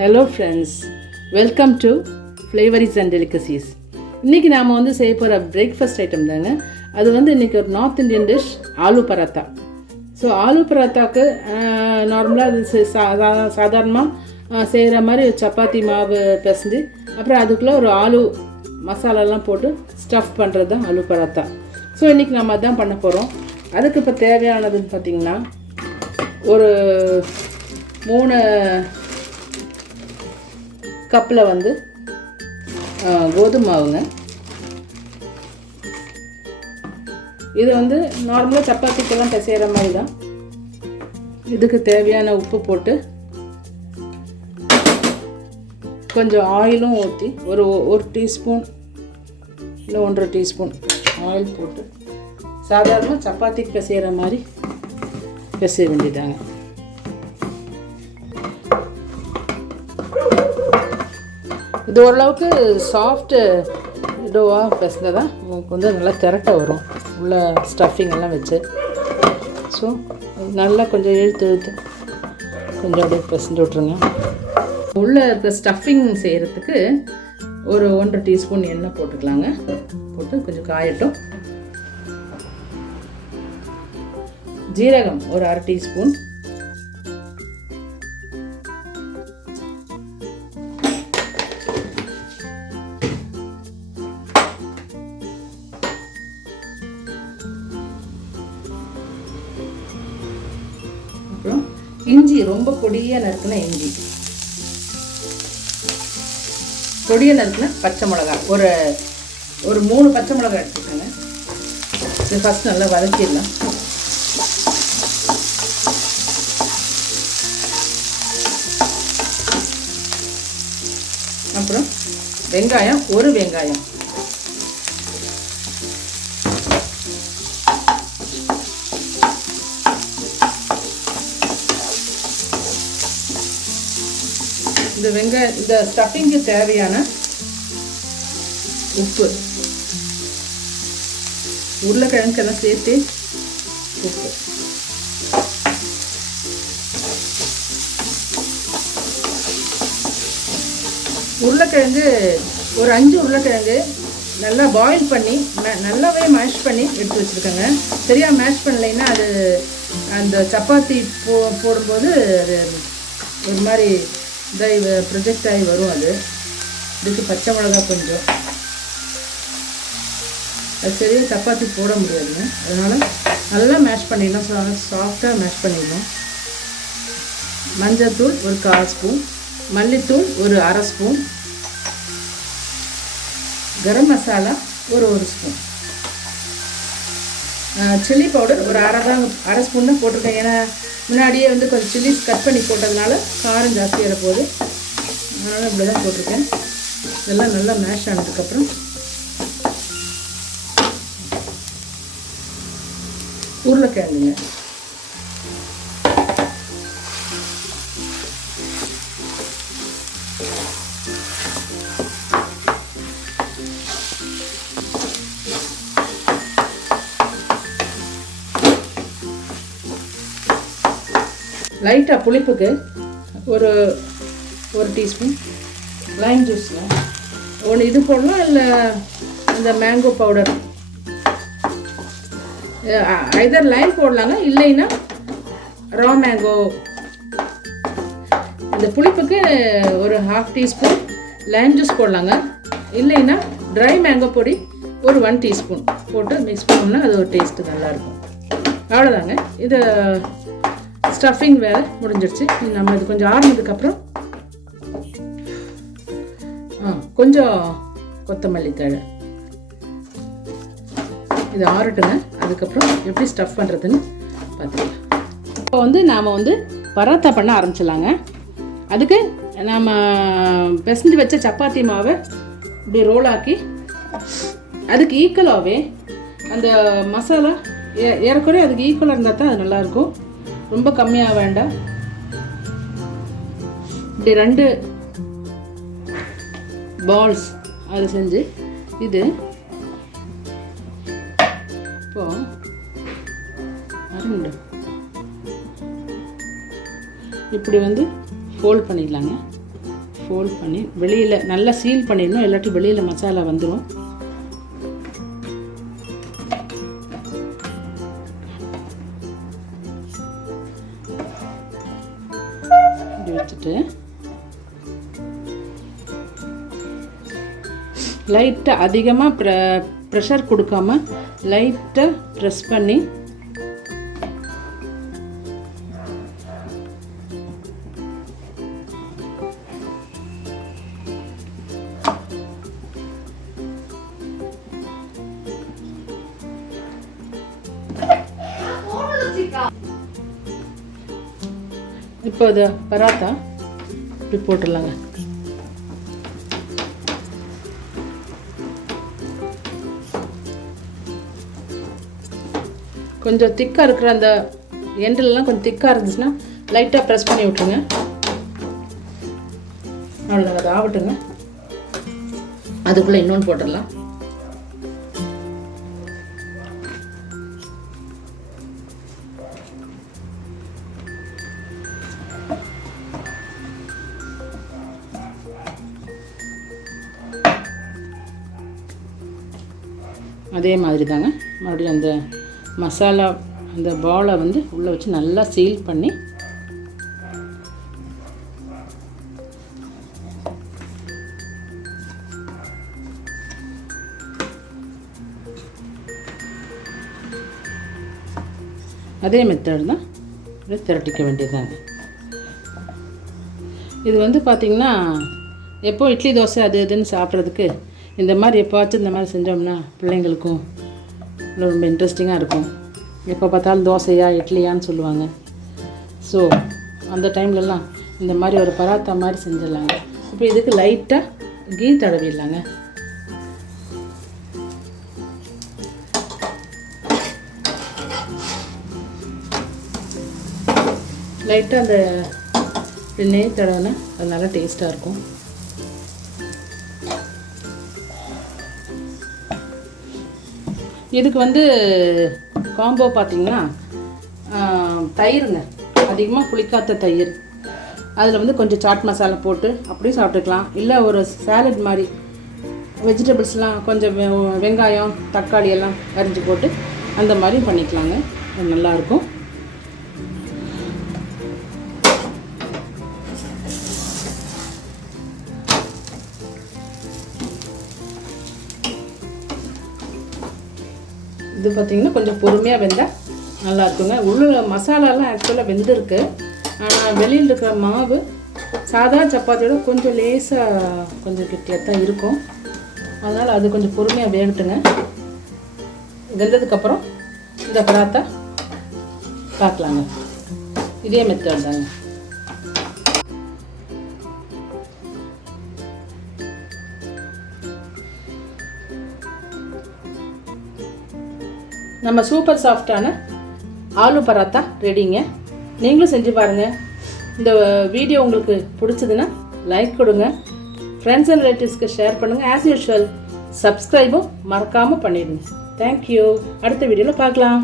Hello friends, welcome to flavours and delicacies. இன்றைக்கி நாம் செய்ய போகிற பிரேக்ஃபாஸ்ட் ஐட்டம் தாங்க. அது இன்றைக்கி ஒரு north Indian dish, aloo paratha. So aloo பராத்தாவுக்கு நார்மலாக அது சாதாரணமாக செய்கிற மாதிரி சப்பாத்தி மாவு பிசைஞ்சு அப்புறம் அதுக்குள்ளே ஒரு ஆலு மசாலாலாம் போட்டு ஸ்டஃப் பண்ணுறது தான் ஆலு பராத்தா. ஸோ இன்றைக்கி நம்ம அதுதான் பண்ண போகிறோம். அதுக்கு இப்போ தேவையானதுன்னு பார்த்திங்கன்னா ஒரு 3 கப்பில் கோதுமை மாவுங்க. இது நார்மலாக சப்பாத்திக்கெல்லாம் பிசைகிற மாதிரி தான். இதுக்கு தேவையான உப்பு போட்டு கொஞ்சம் ஆயிலும் ஊற்றி ஒரு டீஸ்பூன் இல்லை 1.5 டீஸ்பூன் ஆயில் போட்டு சாதாரணமாக சப்பாத்திக்கு பிசைகிற மாதிரி பிசைய வேண்டியதாங்க. இது ஓரளவுக்கு சாஃப்ட்டு டோவாக பிசைந்தால் தான் உங்களுக்கு நல்லா திரட்ட வரும் உள்ள ஸ்டஃபிங் எல்லாம் வச்சு. ஸோ நல்லா கொஞ்சம் இழுத்து கொஞ்சம் அப்படியே பிசைஞ்சு விட்ருங்க. உள்ளே இருக்க ஸ்டஃபிங் செய்கிறதுக்கு ஒரு 1.5 டீஸ்பூன் எண்ணெய் போட்டுக்கலாங்க. போட்டு கொஞ்சம் காயட்டும். ஜீரகம் ஒரு 1/2 டீஸ்பூன், அப்புறம் இஞ்சி ரொம்ப பொடியாக நறுக்கின இஞ்சி, பொடியாக நறுக்கின பச்சை மிளகாய் ஒரு 3 பச்சை மிளகாய் எடுத்துக்கோங்க. இது ஃபஸ்ட் நல்லா வதக்கிடலாம். அப்புறம் வெங்காயம் ஒரு வெங்காயம், இந்த ஸ்டஃபிங்க்கு தேவையான உப்பு, உருளைக்கிழங்குக்கெல்லாம் சேர்த்து உப்பு, உருளைக்கிழங்கு ஒரு 5 உருளைக்கிழங்கு நல்லா பாயில் பண்ணி நல்லாவே மேஷ் பண்ணி எடுத்து வச்சுருக்கேங்க. சரியாக மேஷ் பண்ணலைன்னா அது அந்த சப்பாத்தி போடும்போது அது ஒரு மாதிரி ப்ரொஜெக்ட் ஆகி வரும். இதுக்கு பச்சை மிளகா கொஞ்சம், அது சரியாக சப்பாத்தி போட முடியாதுங்க. அதனால் நல்லா மேஷ் பண்ணிடணும், சாஃப்டாக மேஷ் பண்ணிடணும். மஞ்சள்தூள் ஒரு 1/4 ஸ்பூன், மல்லித்தூள் ஒரு 1/2 ஸ்பூன், கரம் மசாலா ஒரு 1 ஸ்பூன், சில்லி பவுடர் ஒரு 1/2 ஸ்பூன் தான் போட்டிருக்கேன். ஏன்னா முன்னாடியே கொஞ்சம் சில்லிஸ் கட் பண்ணி போட்டதுனால காரம் ஜாஸ்தியாக போகுது. அதனால் இப்படி தான் போட்டிருக்கேன். இதெல்லாம் நல்லா மேஷ் ஆனதுக்கப்புறம் உருளைக்கிழங்குங்க. லைட்டாக புளிப்புக்கு ஒரு டீஸ்பூன் லைம் ஜூஸுங்க. இது போடலாம், இல்லை இந்த மேங்கோ பவுடர், ஐதர் லைம் போடலாங்க, இல்லைன்னா ரா மேங்கோ. இந்த புளிப்புக்கு ஒரு 1/2 டீஸ்பூன் லைம் ஜூஸ் போடலாங்க, இல்லைன்னா ட்ரை மேங்கோ பொடி ஒரு 1 டீஸ்பூன் போட்டு மிக்ஸ் பண்ணோம்னா அது ஒரு டேஸ்ட்டு நல்லாயிருக்கும். அவ்வளோதாங்க. இது ஸ்டஃபிங் வேறு முடிஞ்சிடுச்சு. நம்ம இது கொஞ்சம் ஆறுனதுக்கப்புறம் கொஞ்சம் கொத்தமல்லி தழை இது ஆறட்டுங்க. அதுக்கப்புறம் எப்படி ஸ்டஃப் பண்ணுறதுன்னு பார்த்துக்கலாம். இப்போ நாம் பராத்தா பண்ண ஆரம்பிச்சிடலாங்க. அதுக்கு நாம் பிசைஞ்சு வச்ச சப்பாத்தி மாவை இப்படி ரோல் ஆக்கி அதுக்கு ஈக்குவலாகவே அந்த மசாலா ஏறக்குறைய அதுக்கு ஈக்குவலாக இருந்தால் தான் அது நல்லாயிருக்கும். ரொம்ப கம்மியாக வேண்டாம். இப்படி 2 பால்ஸ் அது செஞ்சு இது இப்போ இப்படி ஃபோல்ட் பண்ணிடலாங்க. ஃபோல்ட் பண்ணி வெளியில் நல்லா சீல் பண்ணிடணும், இல்லாட்டி வெளியில் மசாலா வந்துடும். இப்படி வச்சுட்டு லைட்டாக அதிகமாக ப்ரெஷர் கொடுக்காம லைட்டாக ப்ரெஸ் பண்ணி இப்போ இது பராத்தா இப்படி போட்டுடலாங்க. கொஞ்சம் திக்காக இருக்கிற அந்த எண்டெல்லாம் கொஞ்சம் திக்காக இருந்துச்சுன்னா லைட்டாக ப்ரெஸ் பண்ணி விட்ருங்க. அவ்வளோ அது ஆகட்டுங்க. அதுக்குள்ளே இன்னொன்று போட்டுடலாம். அதே மாதிரி தாங்க மறுபடியும் அந்த மசாலா அந்த பாலை வந்து உள்ளே வச்சு நல்லா சீல் பண்ணி அதே மெத்தட் தான் திரட்டிக்க வேண்டியதாங்க. இது வந்து பார்த்திங்கன்னா எப்போ இட்லி தோசை அது இதுன்னு சாப்பிட்றதுக்கு இந்த மாதிரி எப்போவாச்சும் இந்த மாதிரி செஞ்சோம்னா பிள்ளைங்களுக்கும் ரொம்ப இன்ட்ரெஸ்டிங்காக இருக்கும். எப்போ பார்த்தாலும் தோசையா இட்லியான்னு சொல்லுவாங்க. ஸோ அந்த டைம்லலாம் இந்த மாதிரி ஒரு பராத்தா மாதிரி செஞ்சிடலாங்க. இப்போ இதுக்கு லைட்டாக கீ தடவிடலாங்க. லைட்டாக அந்த நெய் தடவைனா அது நல்லா டேஸ்ட்டாக இருக்கும். இதுக்கு வந்து காம்போ பார்த்திங்கன்னா தயிருங்க, அதிகமாக புளிக்காத்த தயிர், அதில் வந்து கொஞ்சம் சாட் மசாலா போட்டு அப்படியே சாப்பிட்டுக்கலாம். இல்லை ஒரு சாலட் மாதிரி வெஜிடபிள்ஸ்லாம் கொஞ்சம் வெங்காயம் தக்காளி எல்லாம் அரிஞ்சு போட்டு அந்த மாதிரி பண்ணிக்கலாங்க. நல்லாயிருக்கும். இது பார்த்திங்கன்னா கொஞ்சம் பொறுமையாக வெந்தால் நல்லாயிருக்குங்க. உள்ள மசாலாலாம் ஆக்சுவலாக வெந்திருக்கு. ஆனால் வெளியில் இருக்கிற மாவு சாதா சப்பாத்தியோட கொஞ்சம் லேசாக கொஞ்சம் கெட்டியாக தான் இருக்கும். அதனால் அது கொஞ்சம் பொறுமையாக வேகட்டுங்க. வெந்ததுக்கப்புறம் இந்த பராத்தா பார்க்கலாங்க. இதே மெத்தட் தாங்க. நம்ம சூப்பர் சாஃப்டான ஆலு பராத்தா ரெடிங்க. நீங்களும் செஞ்சு பாருங்கள். இந்த வீடியோ உங்களுக்கு பிடிச்சதுன்னா லைக் கொடுங்க, ஃப்ரெண்ட்ஸ் அண்ட் ரிலேட்டிவ்ஸ்க்கு ஷேர் பண்ணுங்கள். ஆஸ் யூஷுவல் சப்ஸ்கிரைபும் மறக்காமல் பண்ணிடுங்க. தேங்க்யூ. அடுத்த வீடியோவில் பார்க்கலாம்.